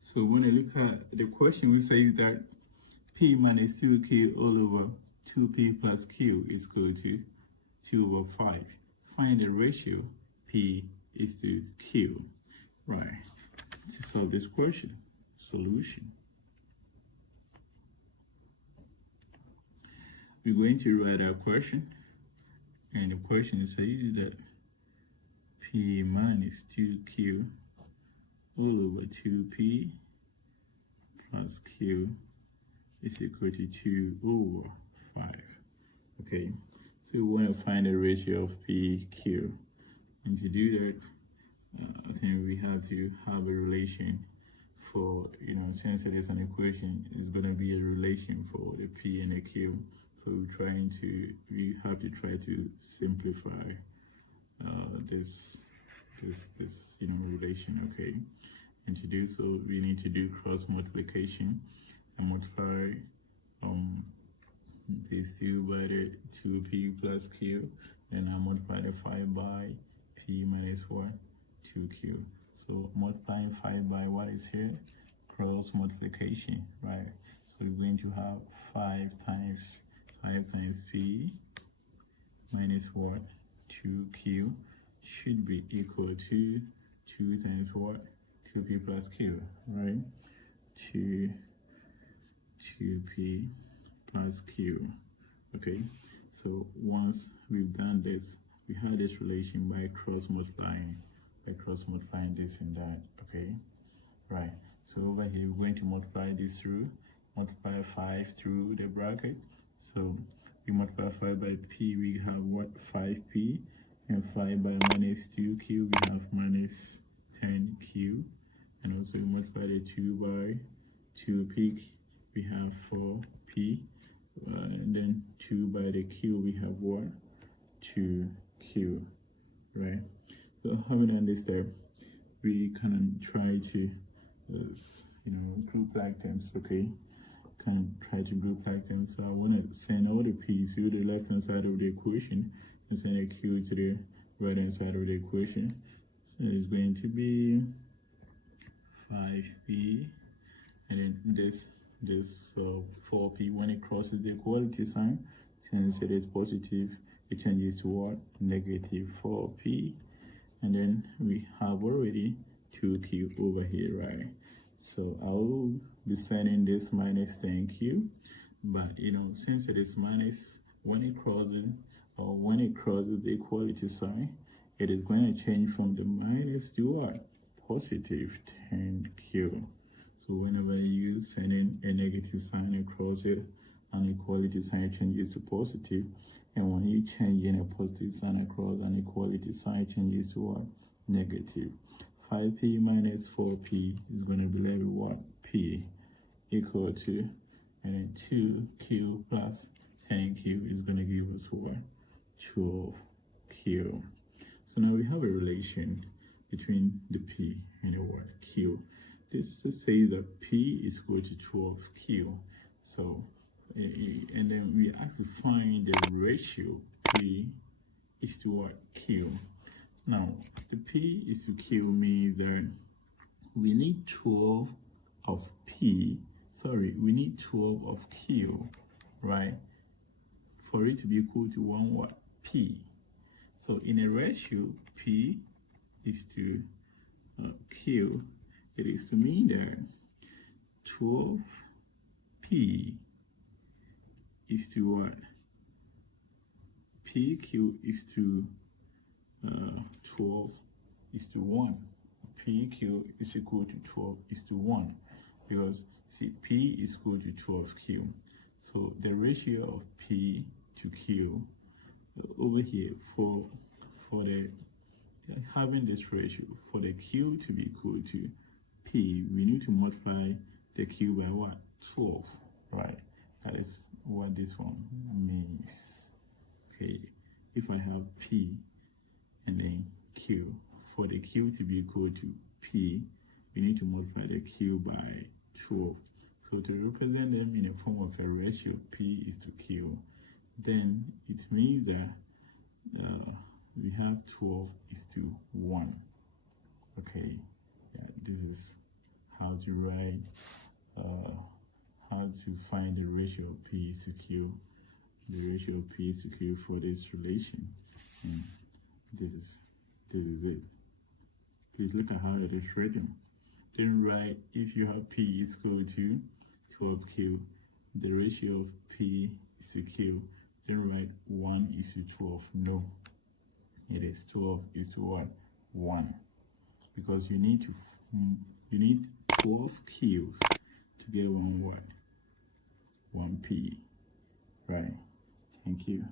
So when I look at the question, we say that P minus 2Q all over 2P plus Q is equal to 2 over 5. Find the ratio P is to Q. Right. To solve this question, solution. We're going to write our question, and the question says that P minus 2Q all over 2P plus Q is equal to 2 over 5. Okay, so we want to find the ratio of PQ. And to do that, I think we have to have a relation for, since it is an equation, it's going to be a relation for the P and the Q. So we have to try to simplify this relation, okay? And to do so, we need to do cross multiplication and multiply these two by the 2P plus Q, and I multiply the 5 by P minus what? 2Q. So multiplying 5 by what is here? Cross multiplication, right? So we're going to have 5 times P minus what? 2Q should be equal to 2 times what? 2P plus Q, right? 2P plus Q. Okay, so once we've done this, we have this relation by cross multiplying this and that. Okay, right. So over here we're going to multiply this through, multiply 5 through the bracket. So we multiply 5 by P, we have what? 5P, and 5 by minus 2Q, we have minus 10Q, and also we multiply the 2 by 2P, we have 4P, and then 2 by the Q, we have what? 2Q, right? So having done this step, we can try to, group like terms, okay? Try to group like them. So I want to send all the P's to the left hand side of the equation and send a Q to the right hand side of the equation. So it's going to be 5P, and then this 4P, when it crosses the equality sign, since it is positive, it changes to what? Negative 4P, and then we have already 2Q over here, right? So I will be sending this minus 10Q, but since it is minus, when it crosses the equality sign, it is going to change from the minus to what? Positive 10Q. So whenever you send in a negative sign across it, an equality sign changes to positive, and when you change in a positive sign across an equality sign changes to what? Negative. 5P minus 4P is going to be left with what? P equal to, and then 2Q plus 10Q is going to give us what? 12Q. So now we have a relation between the P and the what? Q. This says that P is equal to 12Q. So, and then we have to find the ratio P is to what? Q. Now, the P is to Q means that we need 12 of P, we need 12 of Q, right? For it to be equal to 1 what? P. So in a ratio, P is to Q, it is to mean that 12P is to what? PQ is to 12 is to 1. PQ is equal to 12 is to 1, because see, P is equal to 12Q. So the ratio of P to Q over here, for the having this ratio, for the Q to be equal to P, we need to multiply the Q by what? 12, right? That is what this one means. Okay, if I have P and then Q, for the Q to be equal to P, we need to multiply the Q by 12. So to represent them in a form of a ratio, P is to Q, then it means that we have 12 is to 1. Okay, yeah, this is how to write, how to find the ratio of P is to Q, the ratio of P is to Q for this relation. This is it. Please look at how it is written. Then write, if you have P is equal to 12Q, the ratio of P is to Q, then write 1 is to 12. No, it is 12 is to what? 1. Because you need 12 Qs to get one what? 1 P. Right. Thank you.